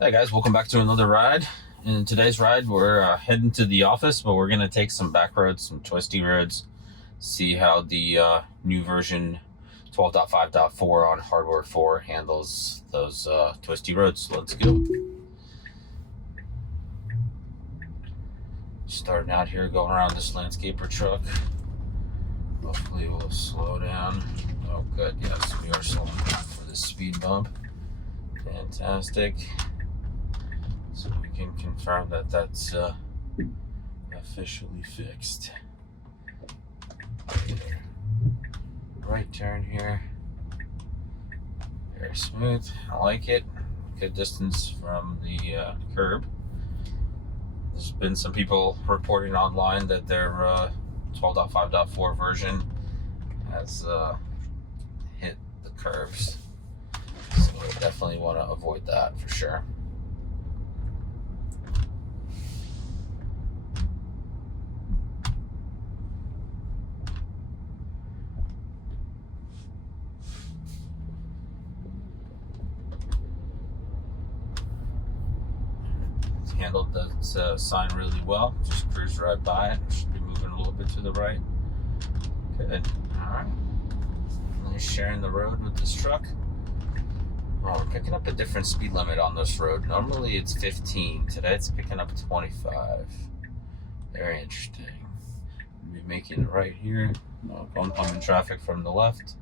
Hey guys, welcome back to another ride. In today's ride, we're heading to the office, but we're going to take some back roads, some twisty roads, see how the new version 12.5.4 on hardware 4 handles those twisty roads. Let's go. Starting out here, going around this landscaper truck. Hopefully we'll slow down. Oh good, yes, we are slowing down for this speed bump. Fantastic. So we can confirm that that's officially fixed. Right turn here. Very smooth. I like it. Good distance from the curb. There's been some people reporting online that their 12.5.4 version has hit the curves. So we definitely want to avoid that for sure. Handled that sign really well. Just cruise right by it. Should be moving a little bit to the right. Good. Alright. Nice sharing the road with this truck. Oh, we're picking up a different speed limit on this road. Normally it's 15. Today it's picking up 25. Very interesting. We'll be making it right here. Oncoming traffic from the left.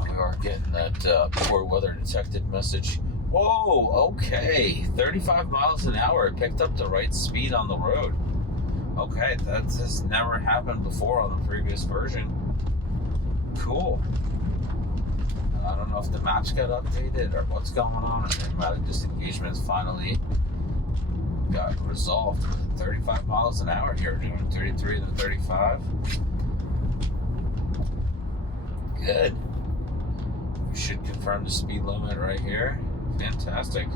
We are getting that poor weather detected message. Whoa, okay. 35 miles an hour. It picked up the right speed on the road. Okay, that has never happened before on the previous version. Cool. I don't know if the maps got updated or what's going on. The disengagements finally got resolved. 35 miles an hour here, doing 33 to 35. Good. We should confirm the speed limit right here. Fantastic.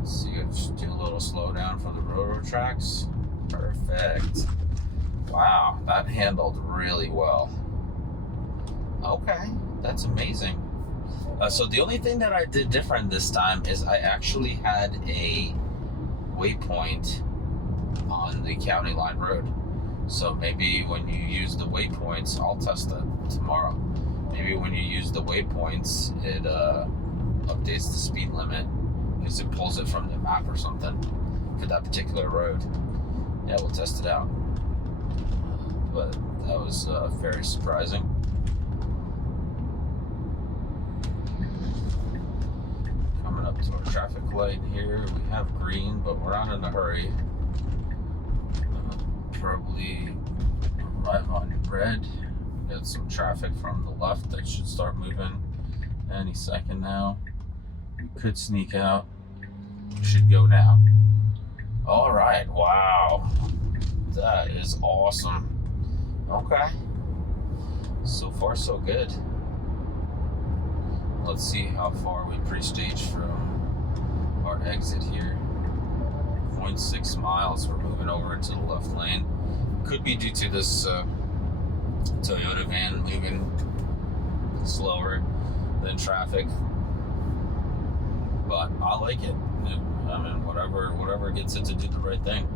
Let's see, let's do a little slowdown for the railroad tracks. Perfect. Wow, that handled really well. Okay, that's amazing. So the only thing that I did different this time is I actually had a waypoint on the county line road. So maybe when you use the waypoints, I'll test that tomorrow. Maybe when you use the waypoints, it updates the speed limit because it pulls it from the map or something for that particular road. Yeah, we'll test it out. But that was very surprising. Coming up to our traffic light here, we have green, but we're not in a hurry. Probably arrive on red. Got some traffic from the left that should start moving any second now. We could sneak out. We should go now. All right, wow. That is awesome. Okay. So far, so good. Let's see how far we pre-stage from our exit here. 0.6 miles. We're moving over into the left lane. Could be due to this Toyota van moving slower than traffic, but I like it. I mean, whatever gets it to do the right thing.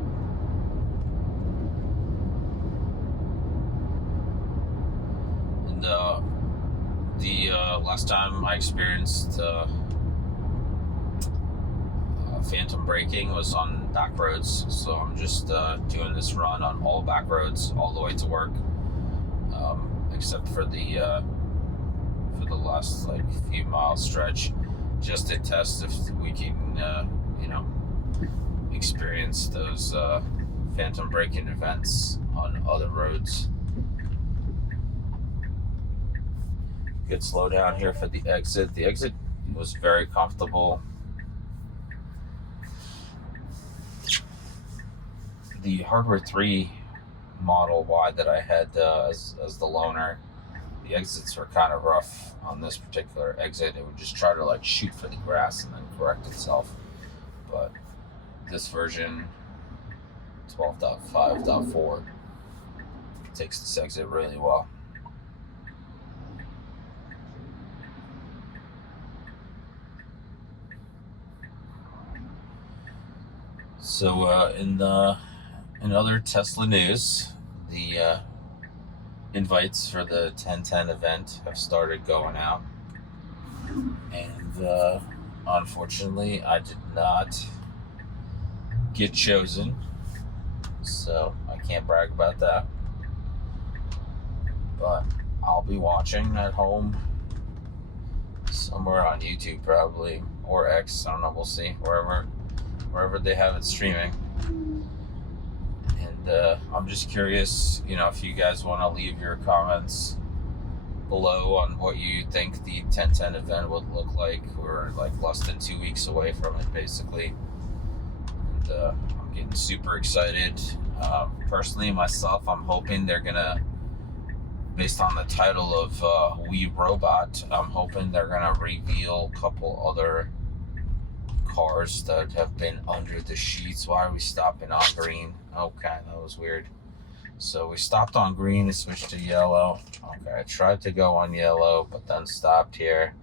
And the last time I experienced phantom braking was on back roads, so I'm just doing this run on all back roads all the way to work, except for the last like few mile stretch, just to test if we can experience those phantom braking events on other roads. Good slowdown here for the exit. The exit was very comfortable. The Hardware 3 Model Y that I had as the loaner, the exits were kind of rough. On this particular exit, it would just try to like shoot for the grass and then correct itself. But this version 12.5.4 takes this exit really well. So in other Tesla news, the invites for the 1010 event have started going out, and unfortunately, I did not get chosen, so I can't brag about that. But I'll be watching at home, somewhere on YouTube probably, or X. I don't know. We'll see. Wherever they have it streaming. And I'm just curious, if you guys want to leave your comments below on what you think the 1010 event would look like. We're like less than 2 weeks away from it, basically. And I'm getting super excited. Personally, myself, I'm hoping they're gonna, based on the title of We Robot, I'm hoping they're gonna reveal a couple other cars that have been under the sheets. Why are we stopping on green? Okay, that was weird. So we stopped on green and switched to yellow. Okay, I tried to go on yellow, but then stopped here.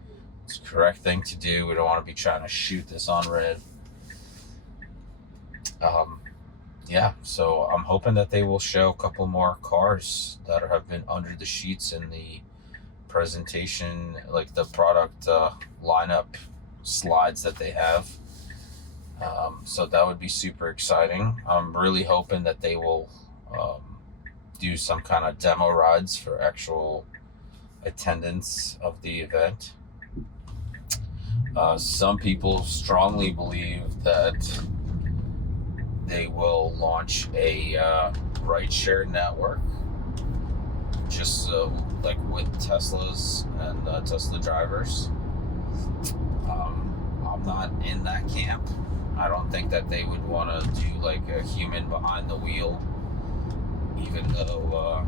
It's the correct thing to do. We don't want to be trying to shoot this on red. Yeah, so I'm hoping that they will show a couple more cars that have been under the sheets in the presentation, like the product lineup slides that they have. So that would be super exciting. I'm really hoping that they will do some kind of demo rides for actual attendance of the event. Some people strongly believe that they will launch a rideshare network, just like with Teslas and Tesla drivers. I'm not in that camp. I don't think that they would want to do like a human behind the wheel, even though,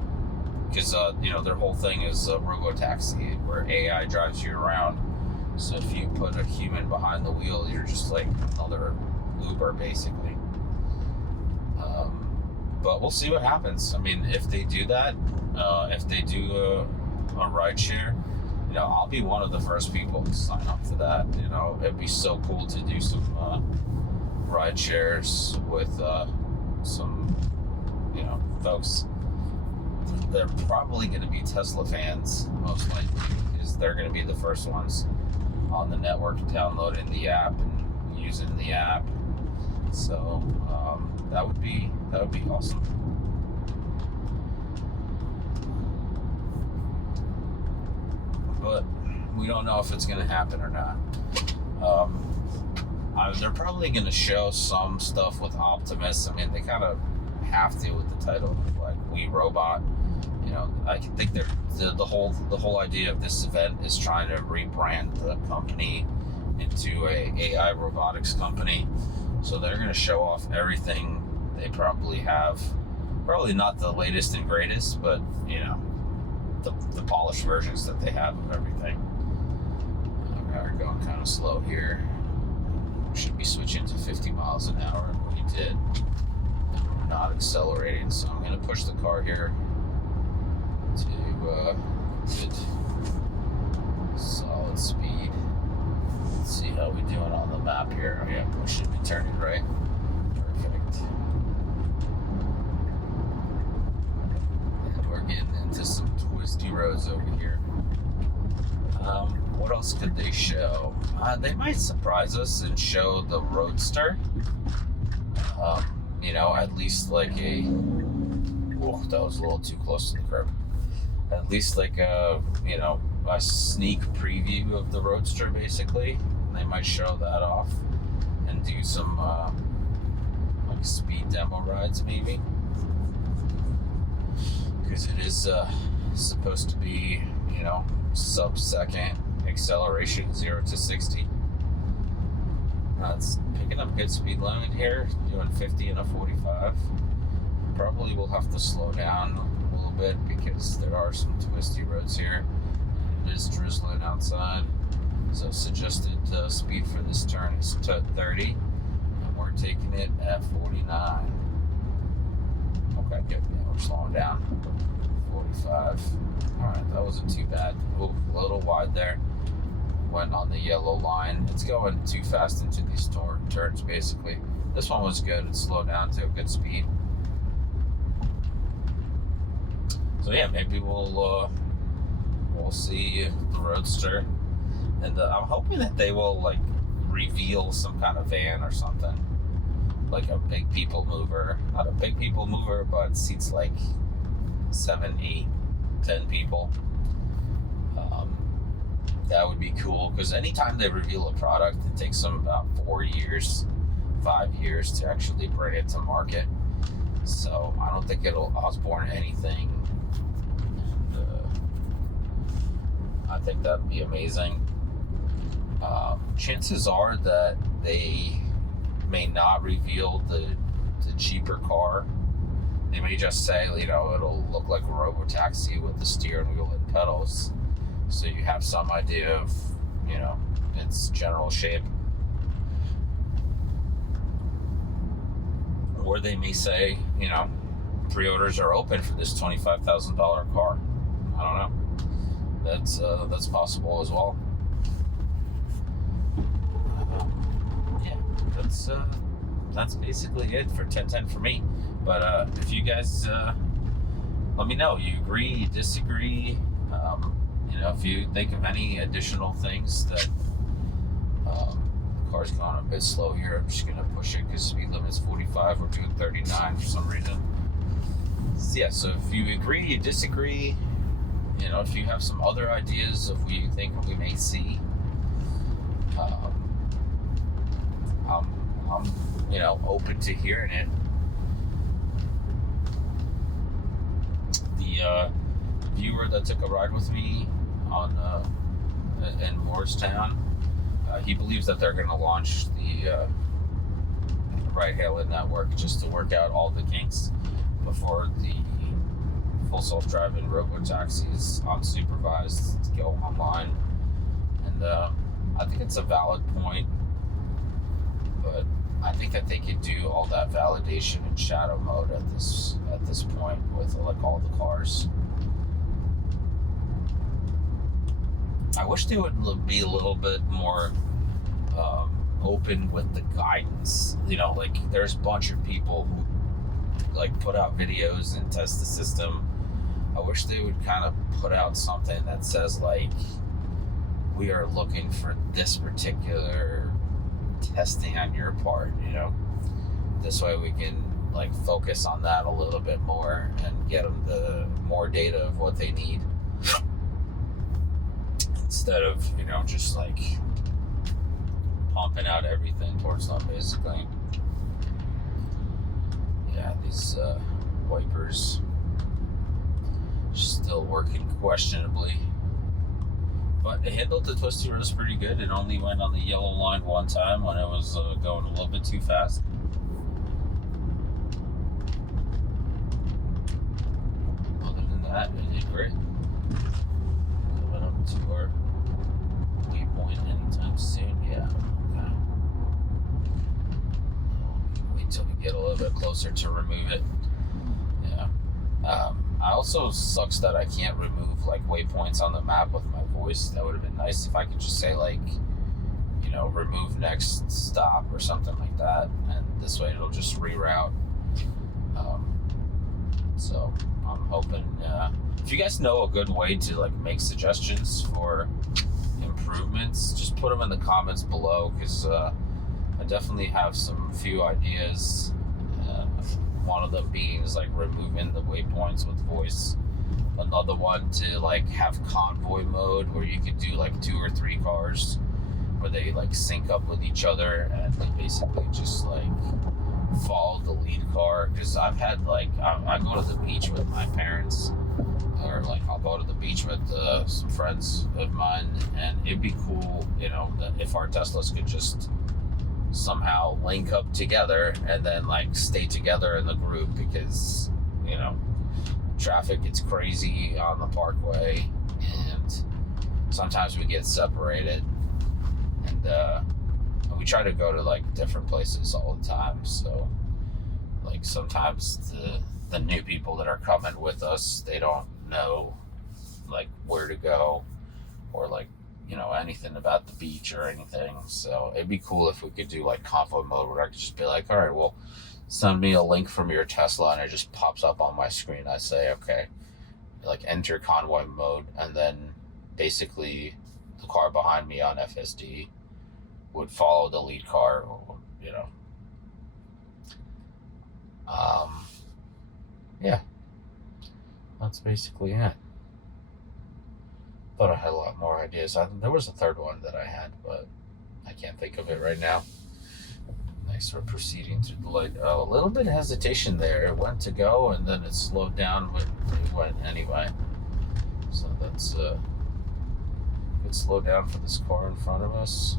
because their whole thing is Robo taxi, where AI drives you around. So if you put a human behind the wheel, you're just like another Uber, basically. But we'll see what happens. I mean, if they do that, if they do a ride share, I'll be one of the first people to sign up for that. It'd be so cool to do some ride shares with some, folks. They're probably going to be Tesla fans, most likely, because they're going to be the first ones on the network downloading the app and using the app. So that would be awesome. But we don't know if it's going to happen or not. They're probably going to show some stuff with Optimus. I mean, they kind of have to with the title, like We Robot. I think the whole idea of this event is trying to rebrand the company into a AI robotics company. So they're going to show off everything they probably have. Probably not the latest and greatest, but the polished versions that they have of everything. We're going kind of slow here. Should be switching to 50 miles an hour. We did. We're not accelerating, so I'm going to push the car here to good solid speed. Let's see how we're doing on the map here. Oh yeah, we should be turning right. Perfect. And we're getting into some twisty roads over here. What else could they show? They might surprise us and show the Roadster. At least like that was a little too close to the curb. At least like a sneak preview of the Roadster, basically. They might show that off and do some like speed demo rides, maybe, because it is supposed to be sub-second acceleration, 0 to 60. It's picking up good speed limit here, doing 50 and a 45. Probably will have to slow down a little bit because there are some twisty roads here. It is drizzling outside, so suggested speed for this turn is 30, and we're taking it at 49. Okay, good. Yeah, we're slowing down. 45. All right, that wasn't too bad. Oh, a little wide there. went on the yellow line. It's going too fast into these turns, basically. This one was good. It slowed down to a good speed. So yeah, maybe we'll see the Roadster, and I'm hoping that they will like reveal some kind of van or something, like a big people mover. Not a big people mover, but seats like 7, 8, 10 people. That would be cool, because anytime they reveal a product, it takes them about 4 years, 5 years to actually bring it to market. So I don't think it'll Osborne anything. I think that'd be amazing. Chances are that they may not reveal the cheaper car. They may just say, it'll look like a Robo taxi with the steering wheel and pedals, so you have some idea of, its general shape. Or they may say, pre-orders are open for this $25,000 car. I don't know. That's possible as well. Yeah, that's basically it for 1010 for me. But if you guys let me know, you agree, you disagree, if you think of any additional things that the car's going a bit slow here. I'm just gonna push it because speed limit's 45. We're doing 39 for some reason. So yeah, so if you agree, you disagree, if you have some other ideas of what you think we may see, I'm open to hearing it. The viewer that took a ride with me in Morristown, he believes that they're going to launch the ride-hailing network just to work out all the kinks before the full self-driving robo-taxis unsupervised to go online. And I think it's a valid point, but I think that they could do all that validation in shadow mode at this point with like all the cars. I wish they would be a little bit more open with the guidance. Like there's a bunch of people who like put out videos and test the system. I wish they would kind of put out something that says like, we are looking for this particular testing on your part, This way we can like focus on that a little bit more and get them the more data of what they need, instead of, just like pumping out everything towards them, basically. Yeah, these wipers still working questionably. But it handled the Twisty Roads pretty good. It only went on the yellow line one time when it was going a little bit too fast. Other than that, it did great. Coming up to our waypoint anytime soon. Yeah. Okay. Wait till we get a little bit closer to remove it. Yeah. I also sucks that I can't remove like waypoints on the map with my voice. That would have been nice if I could just say like, remove next stop or something like that, and this way it'll just reroute. So I'm hoping if you guys know a good way to like make suggestions for improvements, just put them in the comments below, because I definitely have some few ideas. One of them being is like removing the waypoints with voice. Another one to like have convoy mode, where you could do like 2 or 3 cars where they like sync up with each other and they basically just like follow the lead car. Because I've had like I go to the beach with my parents, or like I'll go to the beach with some friends of mine, and it'd be cool, that if our Teslas could just somehow link up together and then like stay together in the group, because traffic gets crazy on the parkway and sometimes we get separated, and we try to go to like different places all the time. So like sometimes the new people that are coming with us, they don't know like where to go, or like you know, anything about the beach or anything. So it'd be cool if we could do like Convoy mode where I could just be like, all right, well, send me a link from your Tesla, and it just pops up on my screen. I say, okay, like enter Convoy mode, and then basically the car behind me on FSD would follow the lead car, or, you know. Yeah, that's basically it. Thought I had a lot more ideas. There was a third one that I had, but I can't think of it right now. Thanks for proceeding through the light. Oh, a little bit of hesitation there. It went to go, and then it slowed down, but it went anyway. So that's a good slow down for this car in front of us.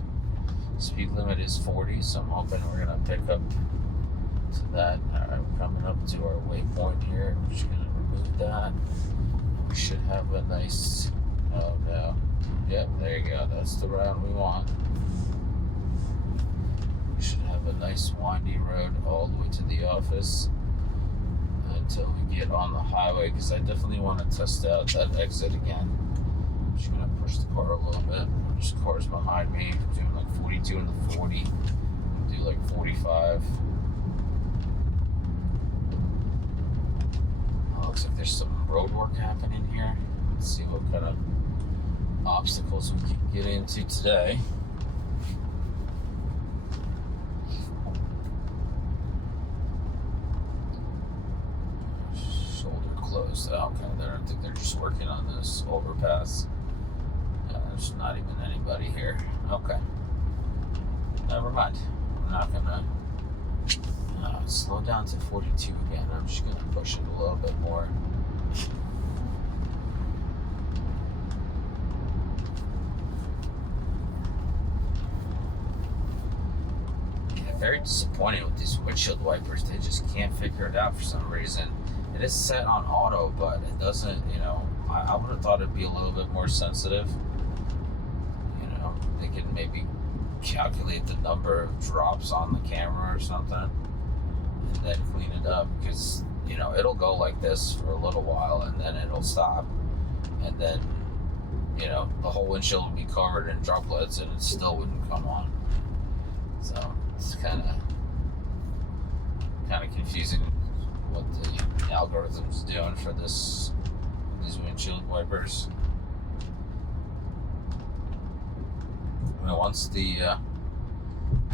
Speed limit is 40, so I'm hoping we're going to pick up to that. All right, we're coming up to our waypoint here. I'm just going to remove that. We should have a nice... Oh, no. Yep, there you go. That's the route we want. We should have a nice windy road all the way to the office until we get on the highway, because I definitely want to test out that exit again. I'm just going to push the car a little bit. There's cars behind me. I'm doing like 42 in the 40. Do like 45. Looks like there's some road work happening here. Let's see what kind of obstacles we can get into today. Shoulder closed. Okay, I think they're just working on this overpass. Yeah, there's not even anybody here. Okay. Never mind. I'm not gonna slow down to 42 again. I'm just gonna push it a little bit more. Yeah, very disappointed with these windshield wipers. They just can't figure it out for some reason. It is set on auto, but it doesn't, you know, I would have thought it'd be a little bit more sensitive. You know, they can maybe calculate the number of drops on the camera or something, and then clean it up, because, you know, it'll go like this for a little while, and then it'll stop, and then, you know, the whole windshield would be covered in droplets, and it still wouldn't come on. So it's kind of confusing what the algorithm's doing for these windshield wipers. You know, once the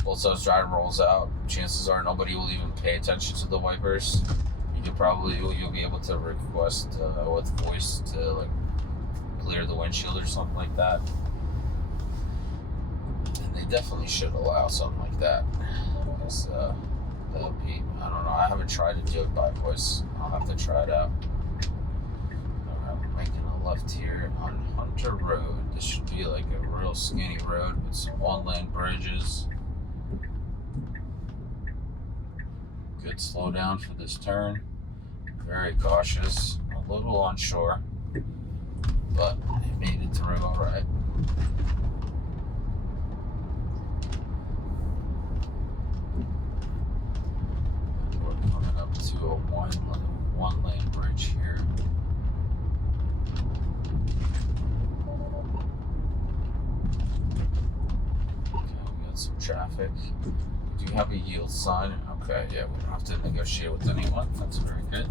full self-driving rolls out, chances are nobody will even pay attention to the wipers. You'll be able to request with voice to like clear the windshield or something like that. And they definitely should allow something like that. Because that would be, I don't know, I haven't tried to do it by voice. I'll have to try it out. Alright, we're making a left here on Hunter Road. This should be like a real skinny road with some one-lane bridges. Good slow down for this turn. Very cautious, a little unsure, but I made it through all right. We're coming up to a one-lane bridge here. Okay, we got some traffic. We do have a yield sign. Okay, yeah, we don't have to negotiate with anyone. That's very good.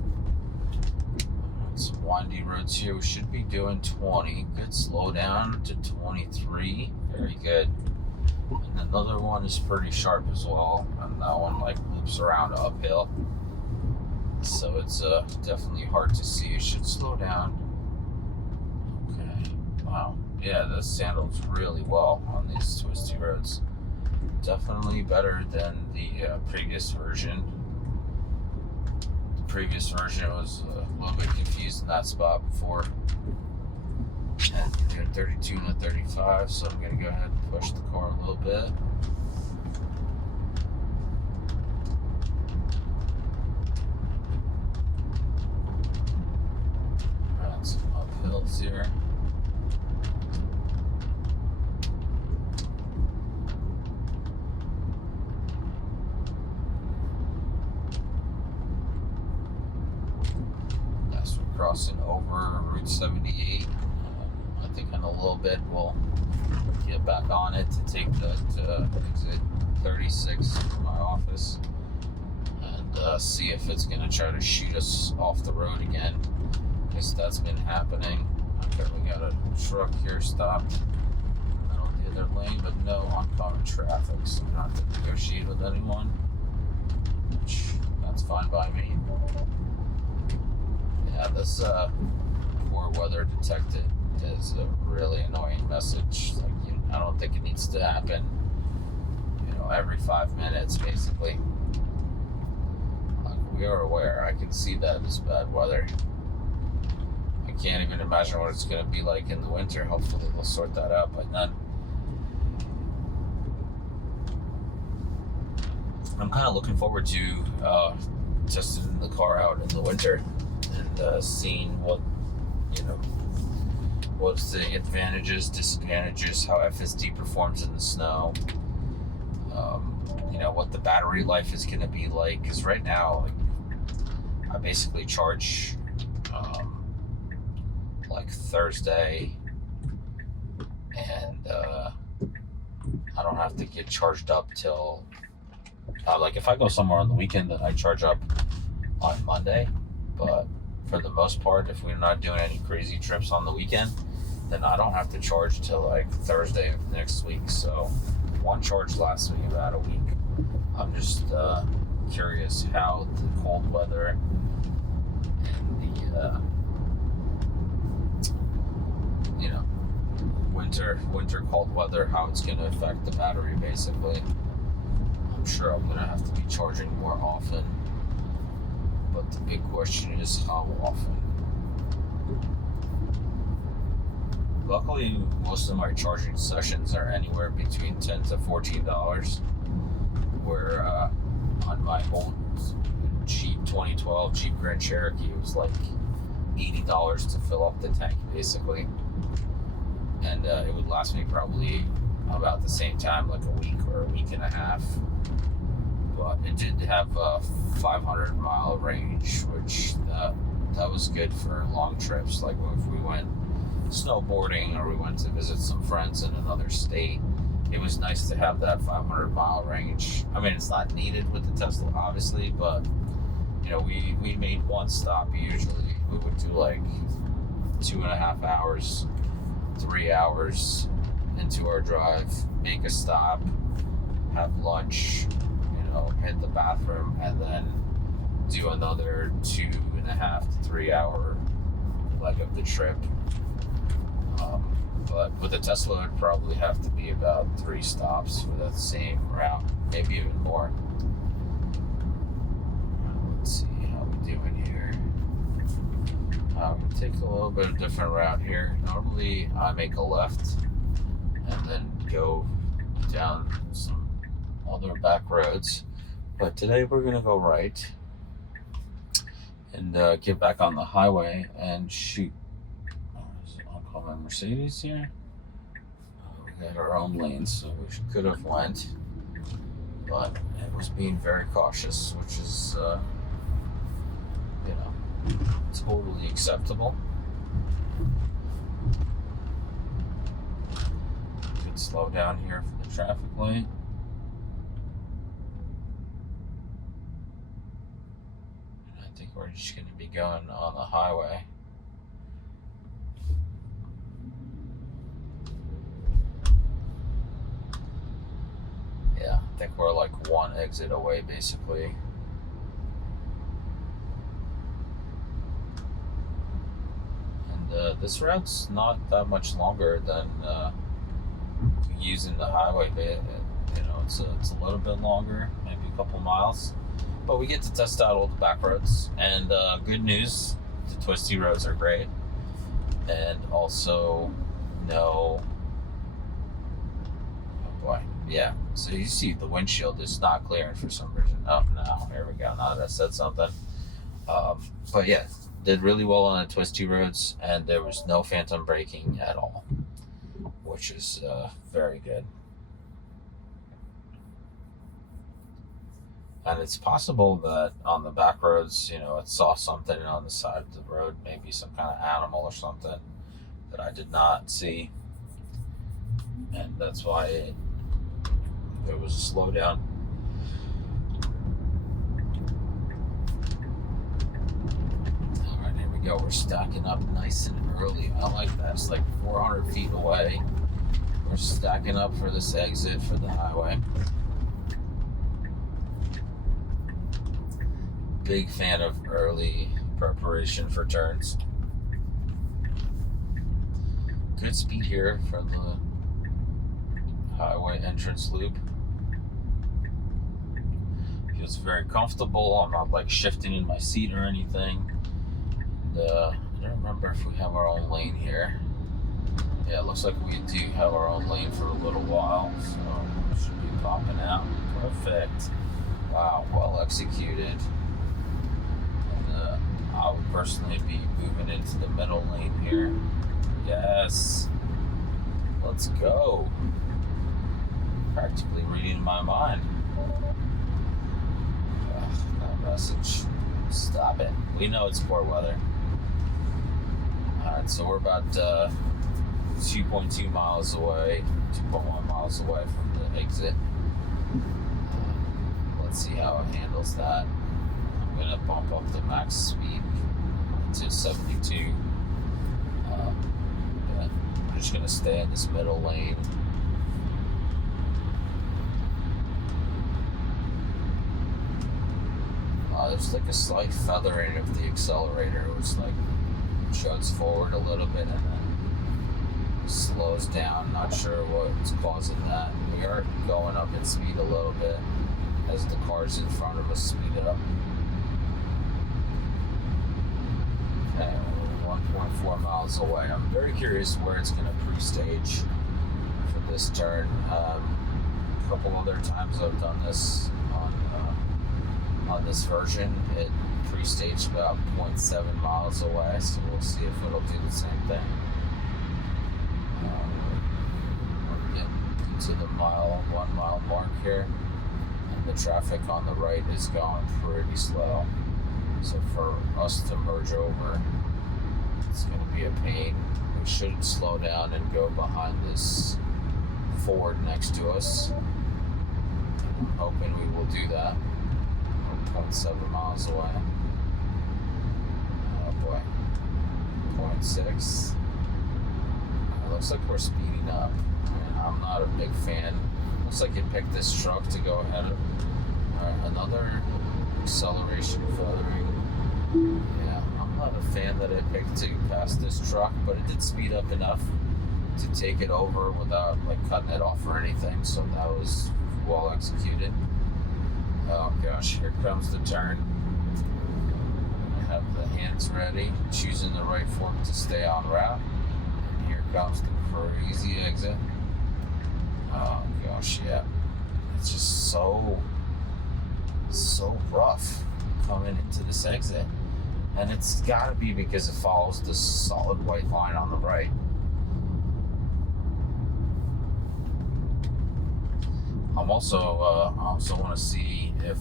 Some windy roads here. We should be doing 20. Good slow down to 23. Very good. And another one is pretty sharp as well. And that one like loops around uphill. So it's definitely hard to see. It should slow down. Okay. Wow. Yeah, this handles really well on these twisty roads. Definitely better than the previous version. The previous version was a little bit confused in that spot before. And we're doing 32 and 35, so I'm going to go ahead and push the car a little bit. Got some uphills here. Crossing over Route 78. I think in a little bit we'll get back on it to take that exit 36 from my office and see if it's going to try to shoot us off the road again, because that's been happening. Okay, we got a truck here stopped out on the other lane, but no oncoming traffic, so we don't have to negotiate with anyone, which that's fine by me. Yeah, this poor weather detected is a really annoying message. Like, I don't think it needs to happen, every 5 minutes, basically. Like, we are aware. I can see that it's bad weather. I can't even imagine what it's going to be like in the winter. Hopefully they'll sort that out by then. I'm kind of looking forward to testing the car out in the winter and seeing what's the advantages, disadvantages, how FSD performs in the snow, what the battery life is going to be like. Because right now, I basically charge like Thursday, and I don't have to get charged up till like if I go somewhere on the weekend, then I charge up on Monday. But for the most part, if we're not doing any crazy trips on the weekend, then I don't have to charge till like Thursday of next week. So one charge lasts me about a week. I'm just curious how the cold weather and the winter cold weather, how it's going to affect the battery, basically. I'm sure I'm going to have to be charging more often, but the big question is how often. Luckily, most of my charging sessions are anywhere between $10 to $14, where on my old Jeep 2012 Jeep Grand Cherokee, it was like $80 to fill up the tank, basically. And it would last me probably about the same time, like a week or a week and a half. But it did have a 500-mile range, which that was good for long trips. Like if we went snowboarding or we went to visit some friends in another state, it was nice to have that 500-mile range. I mean, it's not needed with the Tesla, obviously, but we made one stop usually. We would do like 2.5 hours, 3 hours into our drive, make a stop, have lunch, hit the bathroom, and then do another 2.5 to 3 hour leg of the trip. But with a Tesla, it'd probably have to be about 3 stops for that same route, maybe even more. Let's see how we doing here. Take a little bit of a different route here. Normally, I make a left and then go down some other back roads, but today we're gonna go right and get back on the highway and shoot. I'll call my Mercedes here. We got our own lanes, so we could have went, but it was being very cautious, which is totally acceptable. Could slow down here for the traffic light. And I think we're just going to be going on the highway. Yeah, I think we're like one exit away, basically. This route's not that much longer than using the highway bit. It's a little bit longer, maybe a couple miles, but we get to test out all the back roads. And good news, the Twisty Roads are great, and also no. Oh boy, yeah. So you see, the windshield is not clearing for some reason. Oh no, here we go. Now that said something. But yeah. Did really well on the Twisty Roads, and there was no phantom braking at all, which is very good. And it's possible that on the back roads, it saw something on the side of the road, maybe some kind of animal or something, that I did not see, and that's why there was a slowdown. All right, here we go. We're stacking up nice and early. I like that. It's like 400 feet away. We're stacking up for this exit for the highway. Big fan of early preparation for turns. Good speed here for the highway entrance loop. Feels very comfortable. I'm not like shifting in my seat or anything. And, I don't remember if we have our own lane here. Yeah, it looks like we do have our own lane for a little while, so we should be popping out. Perfect. Wow, well executed. I would personally be moving into the middle lane here. Yes. Let's go. Practically reading my mind. That message. Stop it. We know it's poor weather. Alright, so we're about 2.2 miles away, 2.1 miles away from the exit. Let's see how it handles that. I'm going to bump up the max speed to 72. Yeah, I'm just going to stay in this middle lane. There's like a slight feathering of the accelerator, which like chugs forward a little bit and then slows down. Not sure what's causing that. We are going up in speed a little bit as the cars in front of us speed up. Okay, we're 1.4 miles away. I'm very curious where it's going to pre-stage for this turn. A couple other times I've done this on this version. It pre-staged about 0.7 miles away, so we'll see if it'll do the same thing. We're getting to the 1 mile mark here, and the traffic on the right is going pretty slow. So for us to merge over, it's going to be a pain. We should slow down and go behind this Ford next to us. I'm hoping we will do that. 0.7 miles away. Oh boy. 0.6. It looks like we're speeding up. I'm not a big fan. Looks like it picked this truck to go ahead of another acceleration feathering. Yeah, I'm not a fan that it picked to pass this truck, but it did speed up enough to take it over without like cutting it off or anything, so that was well executed. Oh gosh, here comes the turn. I have the hands ready, choosing the right fork to stay on route. And here comes the crazy exit. Oh gosh, yeah. It's just so rough coming into this exit. And it's gotta be because it follows this solid white line on the right. I also want to see if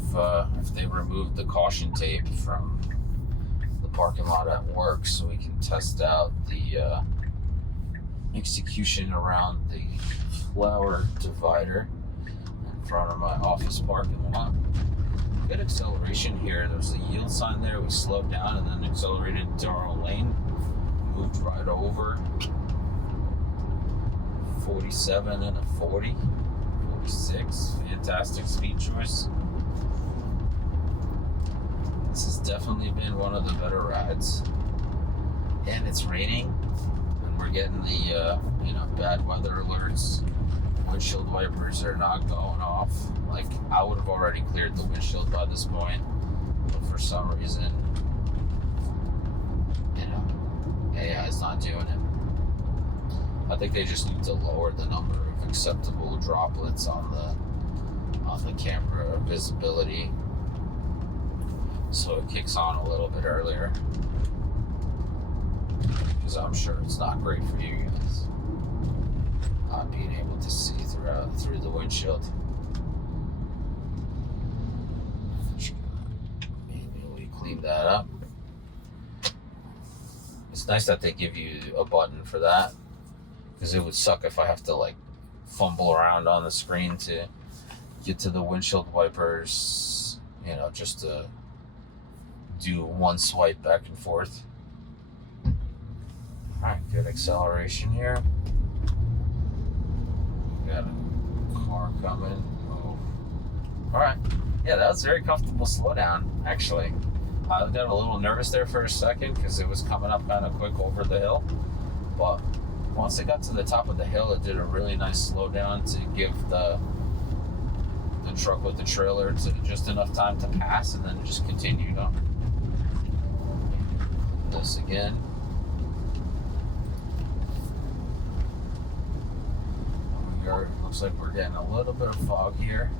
they removed the caution tape from the parking lot at work, so we can test out the execution around the flower divider in front of my office parking lot. Good acceleration here. There's a yield sign there. We slowed down and then accelerated into our own lane. Moved right over. 47 and a 40. 46. Fantastic speed choice. This has definitely been one of the better rides. And it's raining, and we're getting the bad weather alerts. Windshield wipers are not going off. Like, I would have already cleared the windshield by this point, but for some reason, AI is not doing it. I think they just need to lower the number of acceptable droplets on the camera visibility, so it kicks on a little bit earlier. Because I'm sure it's not great for you guys not being able to see through the windshield. Just manually clean that up. It's nice that they give you a button for that, because it would suck if I have to like fumble around on the screen to get to the windshield wipers, you know, just to do one swipe back and forth. All right, good acceleration here. We got a car coming. Oh. All right, yeah, that was a very comfortable slowdown, actually. I got a little nervous there for a second because it was coming up kind of quick over the hill, but once it got to the top of the hill, it did a really nice slowdown to give the truck with the trailer to just enough time to pass, and then just continued on. This again. Looks like we're getting a little bit of fog here.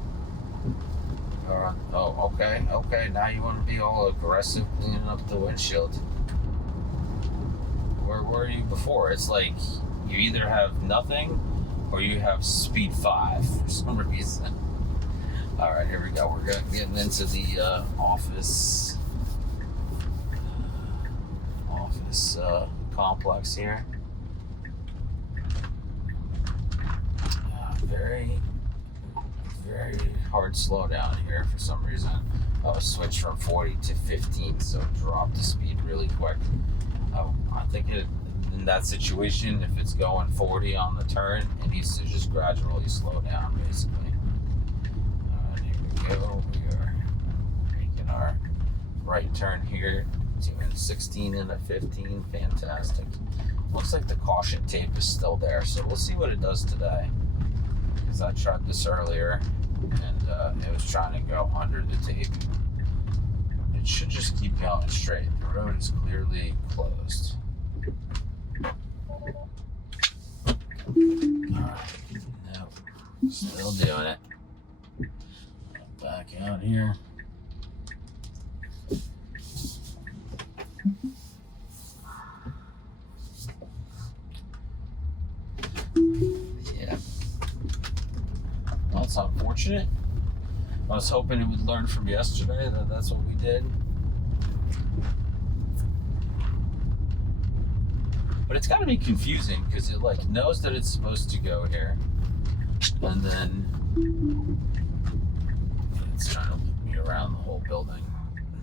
Oh, okay. Now you want to be all aggressive cleaning up the windshield. Where were you before? It's like you either have nothing or you have speed 5 for some reason. All right, here we go. We're getting into the office complex here. Very hard slowdown here for some reason. I was switched from 40 to 15, so it dropped the speed really quick. I think in that situation, if it's going 40 on the turn, it needs to just gradually slow down, basically. Here we go. We are making our right turn here, doing 16 and a 15. Fantastic. Looks like the caution tape is still there, so we'll see what it does today. Because I tried this earlier, and it was trying to go under the tape. It should just keep going straight. The road is clearly closed. Alright, nope, still doing it. Back out here. Yeah. Well, that's unfortunate. I was hoping it would learn from yesterday that that's what we did. But it's got to be confusing because it like knows that it's supposed to go here, and then it's trying to loop me around the whole building,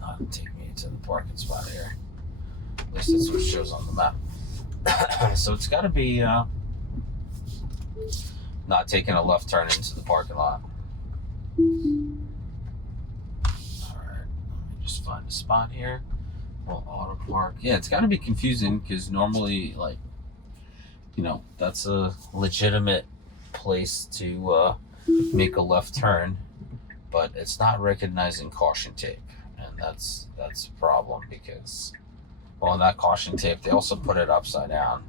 not take me to the parking spot here. At least that's what it shows on the map. So it's got to be not taking a left turn into the parking lot. All right, let me just find a spot here. Well, AutoPark. Yeah, it's got to be confusing because normally, like, you know, that's a legitimate place to make a left turn, but it's not recognizing caution tape, and that's a problem because, well, that caution tape, they also put it upside down.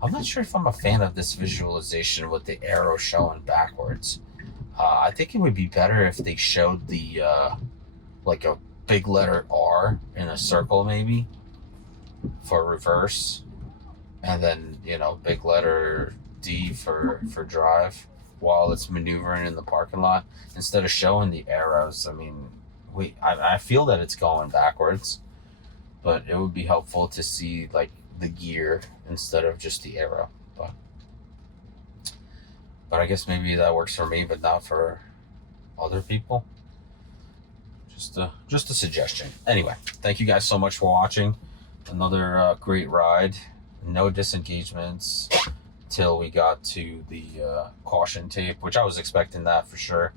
I'm not sure if I'm a fan of this visualization with the arrow showing backwards. I think it would be better if they showed the like a big letter R in a circle maybe for reverse, and then, you know, big letter D for drive while it's maneuvering in the parking lot, instead of showing the arrows. I mean, I feel that it's going backwards, but it would be helpful to see like the gear instead of just the arrow. But I guess maybe that works for me, but not for other people. Just a suggestion. Anyway, thank you guys so much for watching. Another great ride. No disengagements till we got to the caution tape, which I was expecting that for sure.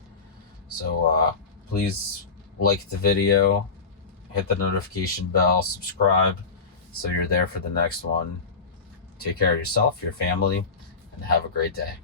So please like the video, hit the notification bell, subscribe so you're there for the next one. Take care of yourself, your family, and have a great day.